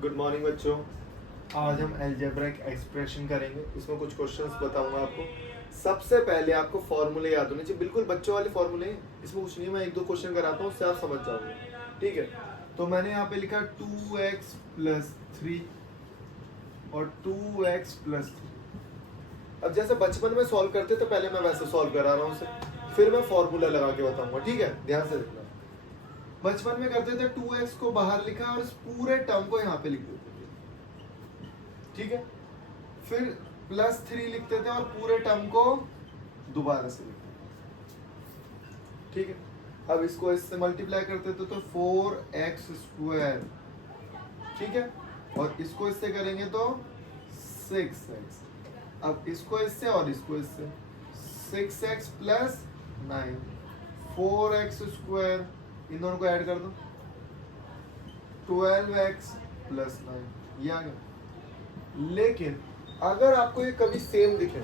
Good morning बच्चों। आज हम अलजेब्रिक एक्सप्रेशन करेंगे। इसमें कुछ क्वेश्चंस बताऊंगा आपको। सबसे पहले आपको फॉर्मूले याद होने चाहिए, बिल्कुल बच्चों वाले फॉर्मूले। इसमें कुछ नहीं, मैं एक दो क्वेश्चन कराता हूँ, उससे आप समझ जाओगे। ठीक है, तो मैंने यहाँ पे लिखा 2x + 3 और 2x + 3। अब जैसे बचपन में सॉल्व करते तो पहले मैं वैसे सॉल्व करा रहा हूँ उसे, फिर मैं फॉर्मूला लगा के बताऊंगा। ठीक है, ध्यान से देखना। बचपन में करते थे 2x को बाहर लिखा और इस पूरे टर्म को यहाँ पे लिख देते थे। ठीक है, फिर +3 लिखते थे और पूरे टर्म को दोबारा से लिखते थे। ठीक है, अब इसको इससे मल्टीप्लाई करते थे तो 4x²। ठीक है, और इसको इससे करेंगे तो 6x। अब इसको इससे और इसको इससे 6x + 9 4x²। इन दोनों को ऐड कर दो 12x + 9, ये आ गया। लेकिन अगर आपको ये कभी सेम दिखे,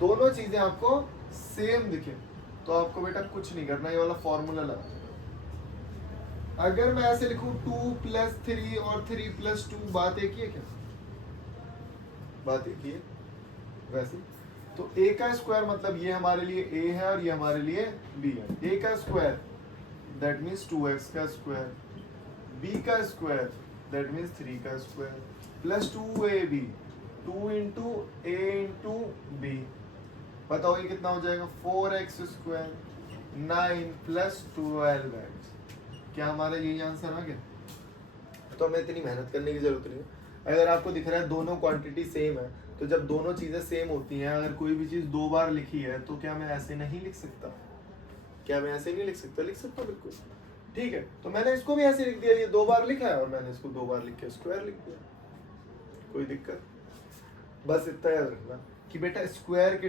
दोनों चीजें आपको सेम दिखे, तो आपको बेटा कुछ नहीं करना, ये वाला फॉर्मूला लगा। अगर मैं ऐसे लिखूं 2 + 3 और 3 + 2, बात एक ही है क्या? बात एक ही है। वैसे तो a का स्क्वायर मतलब ये हमारे लिए a है और ये हमारे लिए b है। a का स्क्वायर दैट मीन्स 2x का स्क्वायर, b का स्क्वायर दैट मीन्स 3 का square, plus 2ab 2 × a × b। बताओ ये कितना हो जाएगा? 4x² 9 + 12x। क्या हमारा यही आंसर आ गया? तो हमें इतनी मेहनत करने की जरूरत नहीं है। अगर आपको दिख रहा है दोनों क्वांटिटी सेम है, तो जब दोनों चीजें सेम होती हैं, अगर कोई भी चीज 2 बार लिखी है तो क्या मैं ऐसे नहीं लिख सकता? क्या मैं ऐसे नहीं लिख सकता? लिख सकता बिल्कुल। ठीक है, तो मैंने इसको भी ऐसे लिख दिया, ये 2 बार लिखा है और मैंने इसको 2 बार लिख के स्क्वायर लिख दिया। कोई दिक्कत? बस इतना याद रखना कि बेटा स्क्वायर के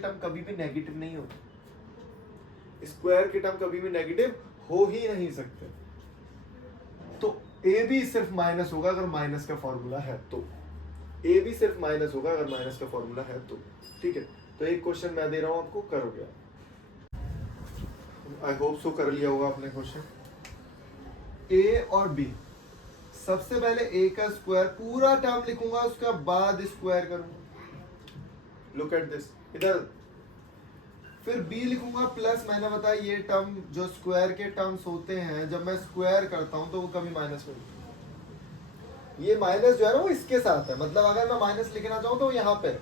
टर्म कभी भी नेगेटिव नहीं होते। स्क्वायर के टर्म कभी भी नेगेटिव हो ही नहीं सकते। तो ए भी सिर्फ माइनस होगा अगर माइनस का फॉर्मूला है तो। ए भी सिर्फ माइनस होगा अगर माइनस का फॉर्मूला है तो। ठीक है, तो एक क्वेश्चन मैं दे रहा हूं आपको, करोगे? आई होप सो कर लिया होगा आपने क्वेश्चन। ए और बी, सबसे पहले ए का स्क्वायर पूरा टर्म लिखूंगा, उसका बाद स्क्वायर करूंगा। लुक एट दिस, इधर। फिर b लिखूंगा प्लस, मैंने बताया ये टर्म जो स्क्वायर के टर्म्स होते हैं, जब मैं स्क्वायर करता हूं तो वो कभी माइनस में नहीं। ये माइनस जो है ना वो इसके साथ है, मतलब अगर मैं माइनस लिखना चाहूं तो यहाँ पे,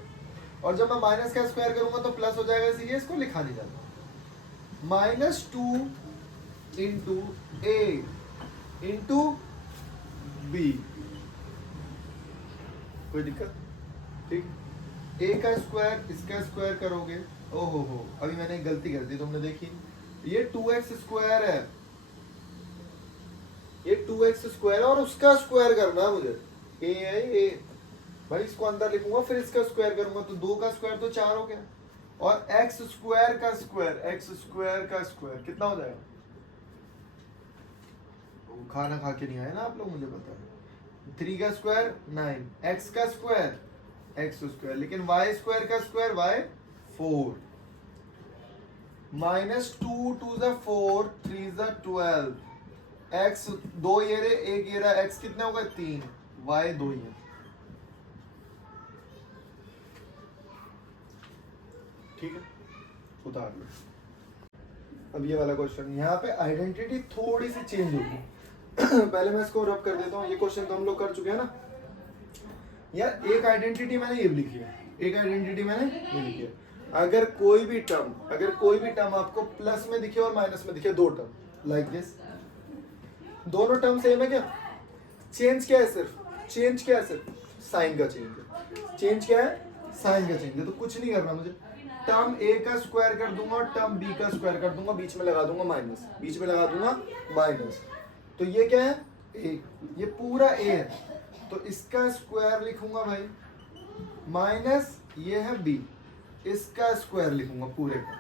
और जब मैं माइनस का स्क्वायर करूंगा तो प्लस हो जाएगा, इसलिए इसको लिखा नहीं जाता। -2 × a × b। कोई दिक्कत? ठीक, a का स्क्वायर इसका स्क्वायर करोगे, ओहो हो, अभी मैंने एक गलती कर दी, तुमने देखी? ये 2x² है, ये 2x² और उसका स्क्वायर करना है मुझे। a है a, भाई इसको अंदर लिखूंगा फिर इसका स्क्वायर करूंगा, तो 2 का स्क्वायर तो 4 हो गया, और x² का स्क्वायर कितना हो जाएगा? खाना खा के नहीं आए ना आप लोग, मुझे पता है। 3 का स्क्वायर 9, x का स्क्वायर x², लेकिन y² का स्क्वायर y4। -2 2 × 4 3 × 12, x 2 ये रे, 1 ये रहा, x कितने हो गए? 3, y 2 ही है। ठीक है, उतार लो। अब ये वाला क्वेश्चन, यहाँ पे आइडेंटिटी थोड़ी सी चेंज होगी। पहले मैं इसको रब कर देता हूँ। ये क्वेश्चन तो हम लोग कर चुके हैं ना। यार एक आइडेंटिटी मैंने ये लिखी है, एक आइडेंटिटी मैंने ये लिखी है। अगर कोई भी टर्म आपको प्लस में दिखे और माइनस में दिखे, दो टर्म लाइक दिस, दोनों टर्म सेम है क्या? चेंज क्या है? सिर्फ साइन का चेंज है। चेंज क्या है? साइन का चेंज है। तो कुछ नहीं करना मुझे, टर्म a का स्क्वायर कर दूंगा और टर्म b का स्क्वायर कर दूंगा, बीच में लगा दूंगा माइनस। तो ये क्या है? a, ये पूरा a है, तो इसका स्क्वायर लिखूंगा भाई, माइनस ये है b, इसका स्क्वायर लिखूंगा पूरे का,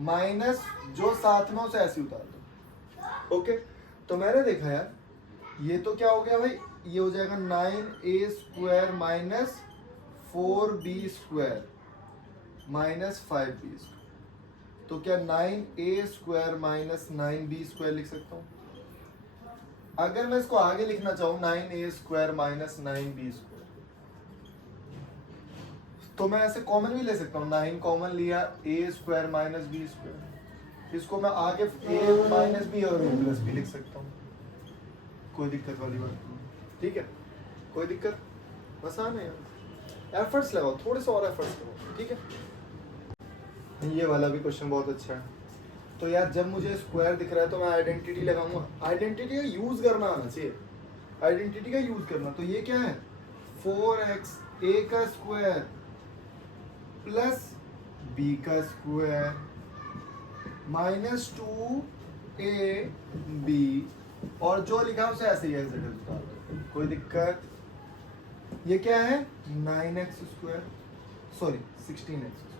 माइनस जो साथ में उसे ऐसे उतार दो। ओके, तो मैंने देखा यार, ये तो क्या हो गया भाई, ये हो जाएगा 9a² - 4b² - 5b²। तो क्या 9a² - 9b² लिख सकता हूँ? अगर मैं इसको आगे लिखना चाहूँ 9a² माइनस 9b², तो मैं ऐसे कॉमन भी ले सकता हूँ, 9 कॉमन लिया, a² माइनस b², इसको मैं आगे a माइनस b और a प्लस b लिख सकता हूँ, कोई दिक्कत वाली बात नहीं, ठीक है, कोई दिक्कत, आसान है यार, एफर्ट्स लगाओ, थोड़े से और एफर्ट्स लगाओ, ठीक है। ये वाला भी क्वेश्चन बहुत अच्छा है। तो यार जब मुझे स्क्वायर दिख रहा है तो मैं आइडेंटिटी लगाऊंगा, आइडेंटिटी का यूज करना आना चाहिए, आइडेंटिटी का यूज करना। तो ये क्या है, 4x a² plus b² minus 2ab, और जो लिखा उसे ऐसे ही ऐसे उतार दो, कोई दिक्कत। ये क्या है 9x² sorry 16x²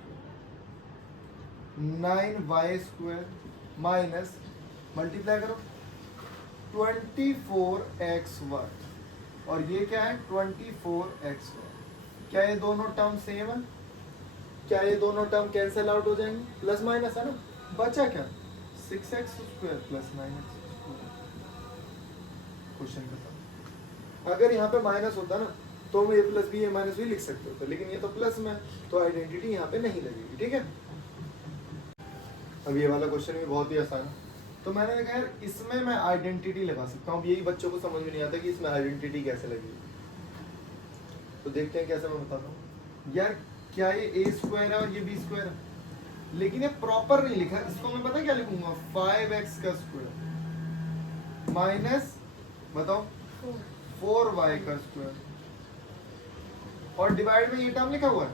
9y² minus multiply करो 24xy, और ये क्या है 24xy। क्या ये दोनों टर्म सेम है, क्या ये दोनों टर्म कैंसिल आउट हो जाएंगे, प्लस माइनस है ना, बचा क्या 6x² प्लस 9x²। क्वेश्चन खत्म। अगर यहाँ पे माइनस होता ना तो हम a plus b a minus b लिख सकते होते, लेकिन ये तो प्लस में, तो आइडेंटिटी यहाँ पे नहीं लगेगी, ठीक है। अब ये वाला क्वेश्चन भी बहुत ही आसान है। तो मैंने देखा यार इसमें मैं आइडेंटिटी लगा सकता हूँ, यही बच्चों को समझ में नहीं आता कि इसमें आइडेंटिटी कैसे लगेगी। तो देखते हैं कैसे, मैं बताता हूँ। यार क्या ये a² है और ये b² है, लेकिन ये प्रॉपर नहीं लिखा, इसको मैं पता क्या लिखूंगा 5x² माइनस बताओ 4y², और डिवाइड में ये टर्म लिखा हुआ है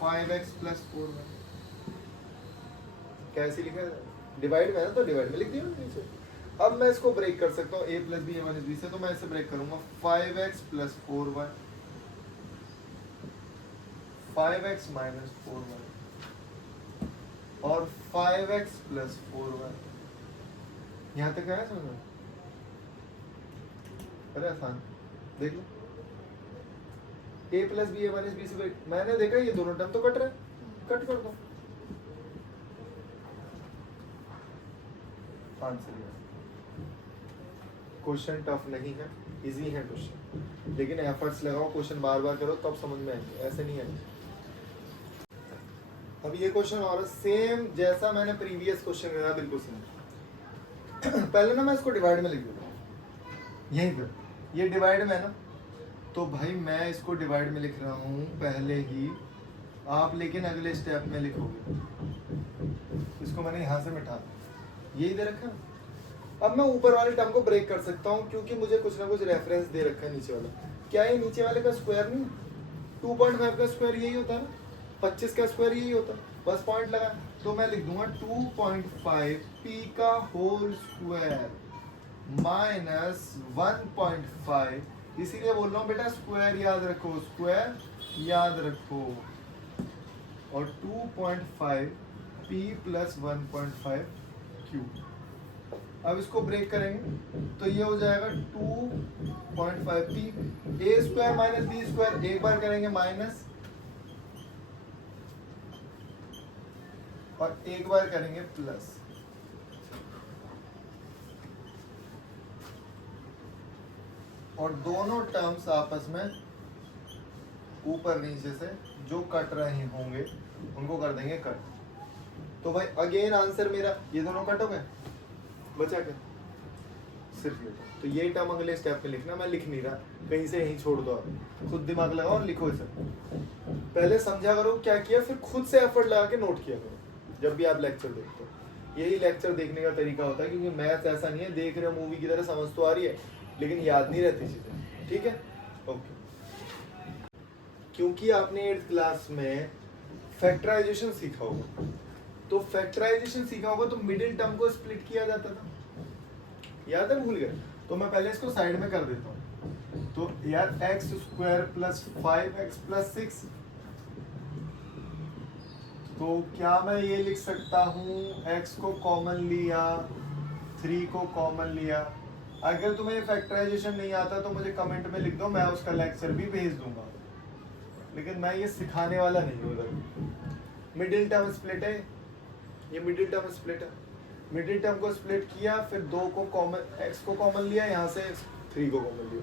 5x प्लस 4y। कैसे लिखा है, डिवाइड में है ना, तो डिवाइड में लिख दिया नीचे। अब मैं इसको ब्रेक कर सकता हूँ a plus b a minus b से, तो मैं इसे ब्रेक करूंगा 5x plus 4y 5x minus 4y और 5x प्लस 4y। यहाँ तक आया समझ में, अरे आसान, देख लो a plus b a minus b से ब्रेक, मैंने देखा ये दोनों टर्म तो कट रहे, कट कर दो, आंसर। क्वेश्चन टफ नहीं है, इजी है क्वेश्चन, लेकिन एफर्ट्स लगाओ, क्वेश्चन बार बार करो तब समझ में आएंगे, ऐसे नहीं आएंगे। अब ये क्वेश्चन और सेम जैसा मैंने प्रीवियस क्वेश्चन किया बिल्कुल सेम। पहले ना मैं इसको डिवाइड में लिख देता हूँ, यहीं पर ये डिवाइड में है ना, तो भाई मैं इसको डिवाइड में लिख रहा हूँ पहले ही, आप लेकिन अगले स्टेप में लिखोगे। इसको मैंने यहाँ से मिटा यही दे रखा है। अब मैं ऊपर वाले टर्म को ब्रेक कर सकता हूँ, क्योंकि मुझे कुछ ना कुछ रेफरेंस दे रखा है नीचे वाला। क्या ये नीचे वाले का स्क्वायर नहीं, 2.5 का स्क्वायर यही होता है ना, 25 का स्क्वायर यही होता है, बस पॉइंट लगा। तो मैं लिख दूंगा 2.5 p का होल स्क्वायर माइनस 1.5, इसीलिए बोल रहा हूँ बेटा स्क्वायर याद रखो, स्क्वायर याद रखो, और 2.5 p प्लस 1.5 q। अब इसको ब्रेक करेंगे तो ये हो जाएगा 2.5 p a² माइनस b², एक बार करेंगे माइनस और एक बार करेंगे प्लस, और दोनों टर्म्स आपस में ऊपर नीचे से जो कट रहे होंगे उनको कर देंगे कट। तो भाई अगेन आंसर मेरा, ये दोनों कट हो गए, बचा क्या सिर्फ ये। तो ये टर्म अगले स्टेप में लिखना, मैं लिख नहीं रहा, कहीं से यहीं छोड़ दो, आप खुद दिमाग लगाओ और लिखो इसे। पहले समझा करो क्या किया, फिर खुद से एफर्ट लगा के नोट किया करो जब भी आप लेक्चर देखते हो। यही लेक्चर देखने का तरीका होता है, क्योंकि मैथ्स ऐसा नहीं है देख रहे हो मूवी की तरह, समझ तो आ रही है लेकिन याद नहीं रहती चीजें, ठीक है, ओके। क्योंकि आपने 8th क्लास में फैक्टराइजेशन सीखा होगा, तो फैक्टराइजेशन सीखा होगा तो मिडिल टर्म को स्प्लिट किया जाता था, याद है, भूल गए। तो मैं पहले इसको साइड में कर देता हूँ। तो यार x² प्लस 5x प्लस 6, तो क्या मैं ये लिख सकता हूँ x को कॉमन लिया, 3 को कॉमन लिया। अगर तुम्हें ये फैक्टराइजेशन नहीं आता तो मुझे कमेंट में लिख दो, मैं उसका लेक्चर भी भेज दूंगा, लेकिन मैं ये सिखाने वाला नहीं हूँ। मिडिल टर्म स्प्लिट है, ये मिडिल टर्म स्प्लिट है, मिडिल टर्म को स्प्लिट किया, फिर 2 को कॉमन, x को कॉमन लिया, यहाँ से 3 को कॉमन लिया।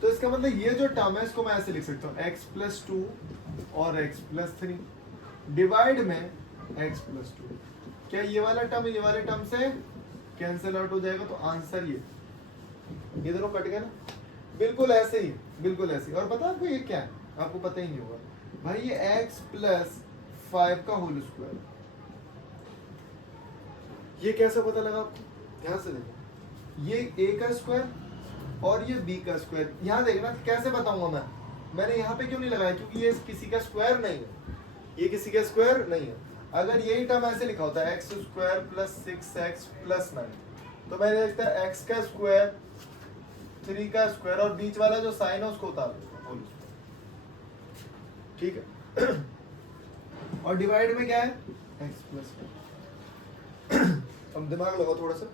तो इसका मतलब ये जो टर्म है इसको मैं ऐसे लिख सकता हूँ x + 2 और x + 3 डिवाइड में x + 2। क्या ये वाला टर्म ये वाले टर्म से कैंसिल आउट हो जाएगा? तो आंसर ये दोनों कट गए ना, बिल्कुल ऐसे ही, बिल्कुल ऐसे ही। और पता है आपको ये क्या है? आपको पता ही नहीं होगा भाई, ये x + 5 का होल स्क्वायर। ये कैसे पता लगा आपको? ध्यान से देखो, ये a का स्क्वायर और ये b का स्क्वायर। यहाँ देखना कैसे बताऊंगा मैंने यहाँ पे क्यों नहीं लगाया, क्योंकि ये किसी का स्क्वायर नहीं है, ये किसी का स्क्वायर नहीं है। अगर यही टर्म ऐसे लिखा होता है x² + 6x + 9, तो मैंने लिखता है x का स्क्वायर 3 का स्क्वायर और बीच वाला जो साइन है उसको उतार देता होल स्क्वायर, ठीक है। और डिवाइड में क्या है? x + 5। अब दिमाग लगाओ थोड़ा सा,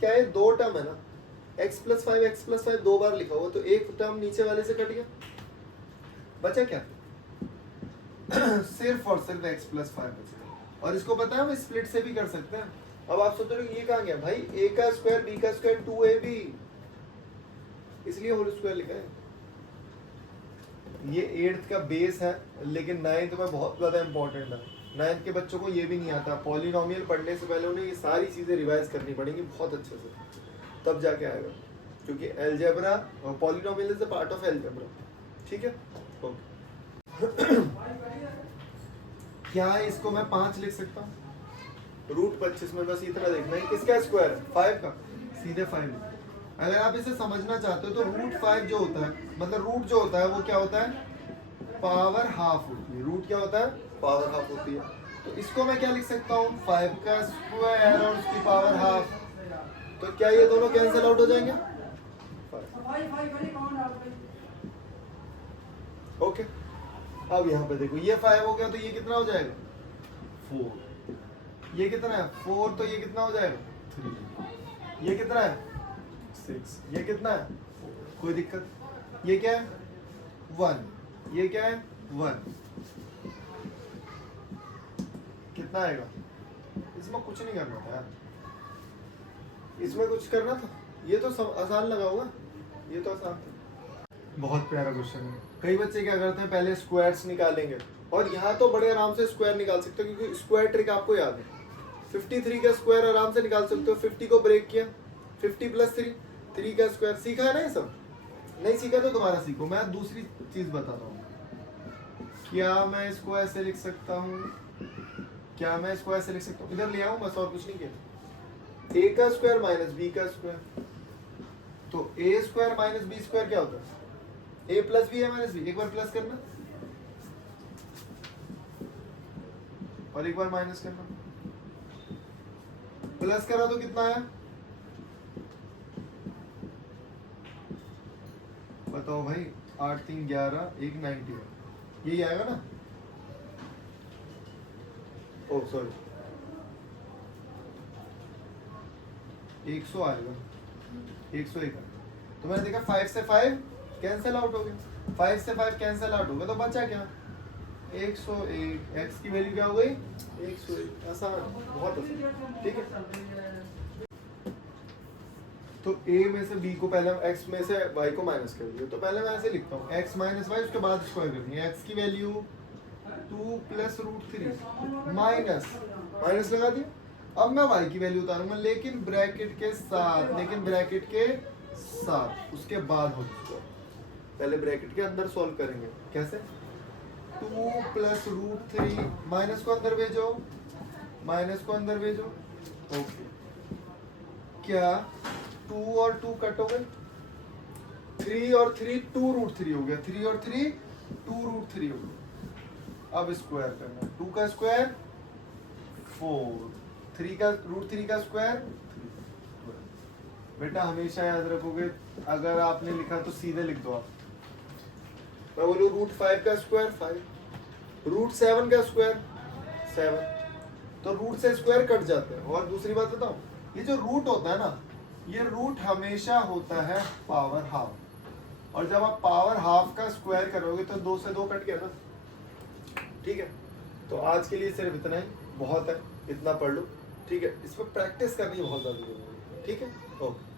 क्या है? 2 टर्म है ना, x + 5 2 बार लिखा हुआ, तो एक टर्म नीचे वाले से कट गया, बचा क्या? सिर्फ और सिर्फ x + 5 बचा। और इसको पता है हम स्प्लिट से भी कर सकते हैं। अब आप सोच रहे हो ये कहाँ गया भाई? a का स्क्वायर b का स्क्वायर 2ab, इसलिए होल स्क्वायर लिखा है। ये 8th का बेस है, लेकिन 9th में बहुत ज्यादा इंपॉर्टेंट है। 9th के बच्चों को ये भी नहीं आता। पॉलिनोमियल पढ़ने से पहले उन्हें ये सारी चीजें रिवाइज करनी पड़ेंगी बहुत अच्छे से, तब जाके आएगा, क्योंकि अलजेब्रा और polynomial is a part of algebra, ठीक है। ओके। क्या है? इसको मैं 5 लिख सकता हूँ, √25 में बस इतना देखना है किसका स्क्वायर है? 5 का, सीधे 5। अगर आप इसे समझना चाहते हो तो √5 जो होता है, मतलब रूट जो होता है वो क्या होता है? पावर हाफ होती है। रूट क्या होता है? पावर हाफ होती है। तो इसको मैं क्या लिख सकता हूँ? 5 का स्क्वायर और उसकी पावर हाफ। तो क्या ये दोनों कैंसिल आउट हो जाएंगे? ओके। अब यहाँ पे देखो, ये 5 हो गया तो ये कितना हो जाएगा? 4। ये कितना है? 4। तो ये कितना हो जाएगा? 3। ये कितना है? 6। ये कितना है? 4। कोई दिक्कत? ये क्या है? 1। ये क्या है? 1। कितना आएगा? इसमें कुछ नहीं करना था यार, इसमें कुछ करना था? ये तो आसान लगा हुआ, ये तो आसान था। बहुत प्यारा क्वेश्चन है। कई बच्चे क्या करते हैं, पहले स्क्वायर्स निकालेंगे, और यहाँ तो बड़े आराम से स्क्वायर निकाल सकते हो, क्योंकि स्क्वायर ट्रिक आपको याद है। 53 का स्क्वायर आराम से निकाल सकते हो। 50 को ब्रेक किया, 50 + 3, 3 का स्क्वायर। सीखा है ना ये सब? नहीं सीखा तो दोबारा सीखो। मैं दूसरी चीज बताता हूँ। क्या मैं इसको ऐसे लिख सकता हूँ? क्या मैं इसको ऐसे लिख सकता हूँ? इधर ले आऊँ बस, और कुछ नहीं किया। a का स्क्वायर माइनस b का स्क्वायर। तो a square minus b square क्या होता है? a + b है माइनस b। एक बार प्लस करना और एक बार माइनस करना। प्लस करा तो कितना आया? बताओ भाई। 8 3 11 1 91, यही आएगा ना? ओह सॉरी, 100 आएगा, 101। तो मैंने देखा 5 से 5 कैंसिल आउट हो गया, 5 से 5 कैंसिल आउट हो गया, तो बचा क्या? 101। x की वैल्यू क्या हो गई? 101। आसान, बहुत आसान, ठीक है। तो a में से b को पहले x में से y को माइनस कर दिया, तो पहले मैं ऐसे लिखता हूँ x - y, उसके बाद स्क्वायर कर दिया। x की वैल्यू 2 + √3 माइनस लगा दिया। अब मैं y की वैल्यू उतारूंगा, लेकिन ब्रैकेट के साथ, उसके बाद हो जाएगा। पहले ब्रैकेट के अंदर सॉल्व करेंगे। कैसे? 2 + √3, माइनस को अंदर भेजो, ओके। क्या 2 और 2 कट हो गए? 3 और 3 2√3 हो गया, 3 और 3 2√3 हो गया। अब स्क्वायर करना, 2 का स्क्वायर 4, 3 का √3 का स्क्वायर। बेटा हमेशा याद रखोगे, अगर आपने लिखा तो सीधे लिख दो आप। मैं बोलूँ √5 का स्क्वायर 5, √7 का स्क्वायर 7, तो रूट से स्क्वायर कट जाते हैं। और दूसरी बात बताऊं, ये जो रूट होता है ना, ये रूट हमेशा होता है पावर हाफ, और जब आप पावर हाफ का स्क्वायर करोगे तो 2 से 2 कट गया ना, ठीक है। तो आज के लिए सिर्फ इतना ही बहुत है, इतना पढ़ लो। ठीक है, इस पर प्रैक्टिस करनी बहुत ज़्यादा जरूरी है, ठीक है, ओके।